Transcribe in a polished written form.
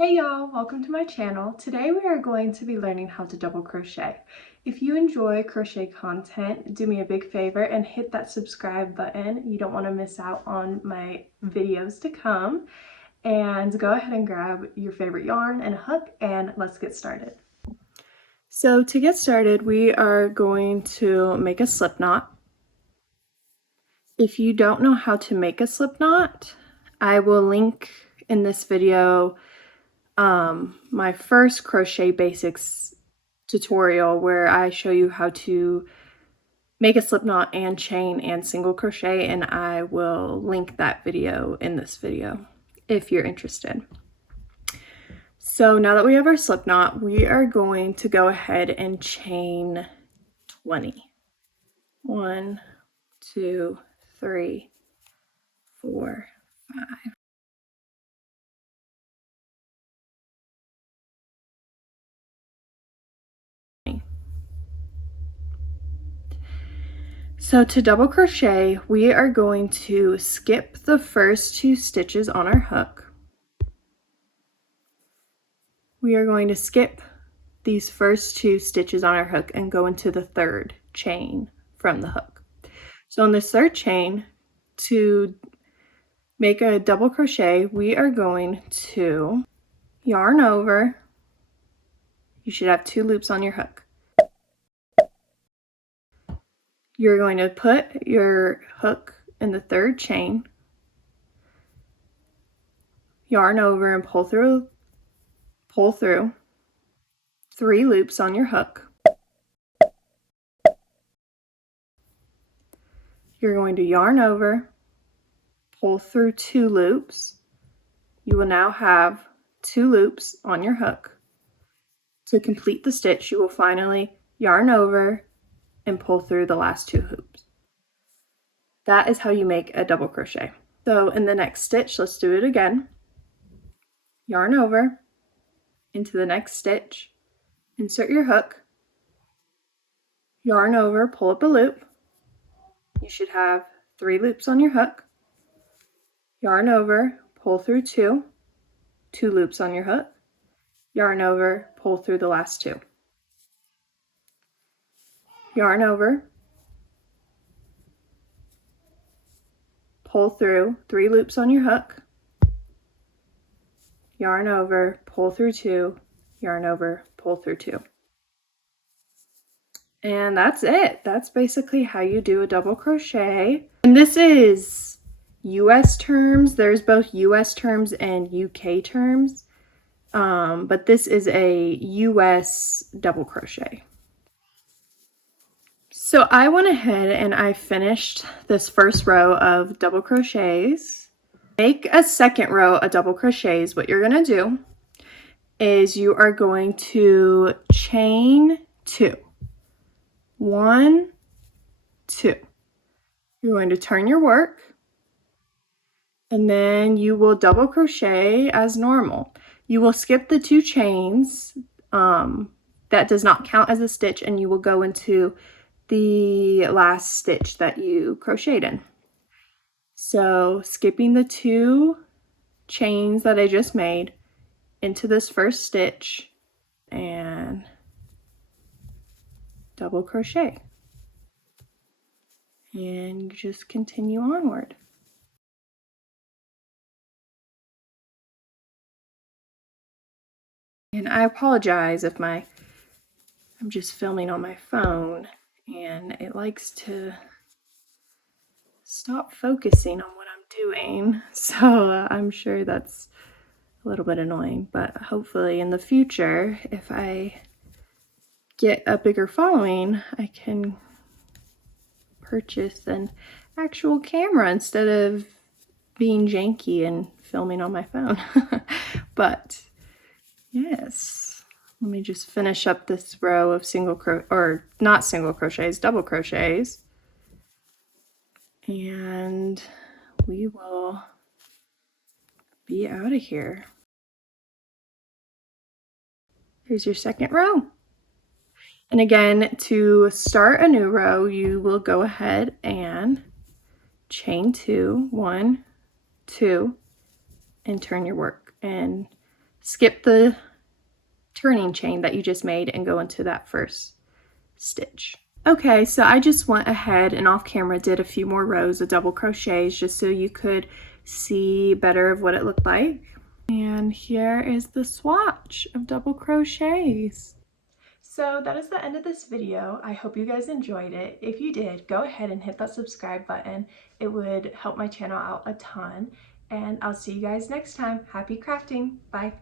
Hey y'all, welcome to my channel. Today we are going to be learning how to double crochet. If you enjoy crochet content, do me a big favor and hit that subscribe button. You don't want to miss out on my videos to come. And go ahead and grab your favorite yarn and a hook and let's get started. So to get started, we are going to make a slip knot. If you don't know how to make a slip knot, I will link in this video my first crochet basics tutorial where I show you how to make a slip knot and chain and single crochet, and I will link that video in this video if you're interested. So now that we have our slip knot, we are going to go ahead and chain 20. 1, 2, 3, 4, 5. So to double crochet, we are going to skip the first 2 stitches on our hook. We are going to skip these first 2 stitches on our hook and go into the 3rd chain from the hook. So on this 3rd chain, to make a double crochet, we are going to yarn over. You should have 2 loops on your hook. You're going to put your hook in the 3rd chain, yarn over and pull through 3 loops on your hook. You're going to yarn over, pull through 2 loops. You will now have 2 loops on your hook. To complete the stitch, you will finally yarn over and pull through the last 2 hoops. That is how you make a double crochet. So in the next stitch, let's do it again. Yarn over into the next stitch, insert your hook, yarn over, pull up a loop. You should have 3 loops on your hook. Yarn over, pull through 2 loops on your hook. Yarn over, pull through the last 2. Yarn over, pull through 3 loops on your hook, yarn over, pull through 2, yarn over, pull through 2. And that's it. That's basically how you do a double crochet. And this is US terms. There's both US terms and UK terms. But this is a US double crochet. So I went ahead and I finished this first row of double crochets. Make a second row of double crochets. What you're going to do is you are going to chain 2. 1, 2. You're going to turn your work and then you will double crochet as normal. You will skip the 2 chains. That does not count as a stitch, and you will go into the last stitch that you crocheted in. So skipping the 2 chains that I just made into this first stitch and double crochet, and you just continue onward. And I apologize if I'm just filming on my phone and it likes to stop focusing on what I'm doing, so I'm sure that's a little bit annoying, but hopefully in the future, if I get a bigger following, I can purchase an actual camera instead of being janky and filming on my phone. But yes, let me just finish up this row of double crochets, and we will be out of here. Here's your second row. And again, to start a new row, you will go ahead and chain 2, 1, 2, and turn your work and skip the turning chain that you just made and go into that first stitch. Okay, so I just went ahead and off camera did a few more rows of double crochets just so you could see better of what it looked like. And here is the swatch of double crochets. So that is the end of this video. I hope you guys enjoyed it. If you did, go ahead and hit that subscribe button. It would help my channel out a ton. And I'll see you guys next time. Happy crafting. Bye.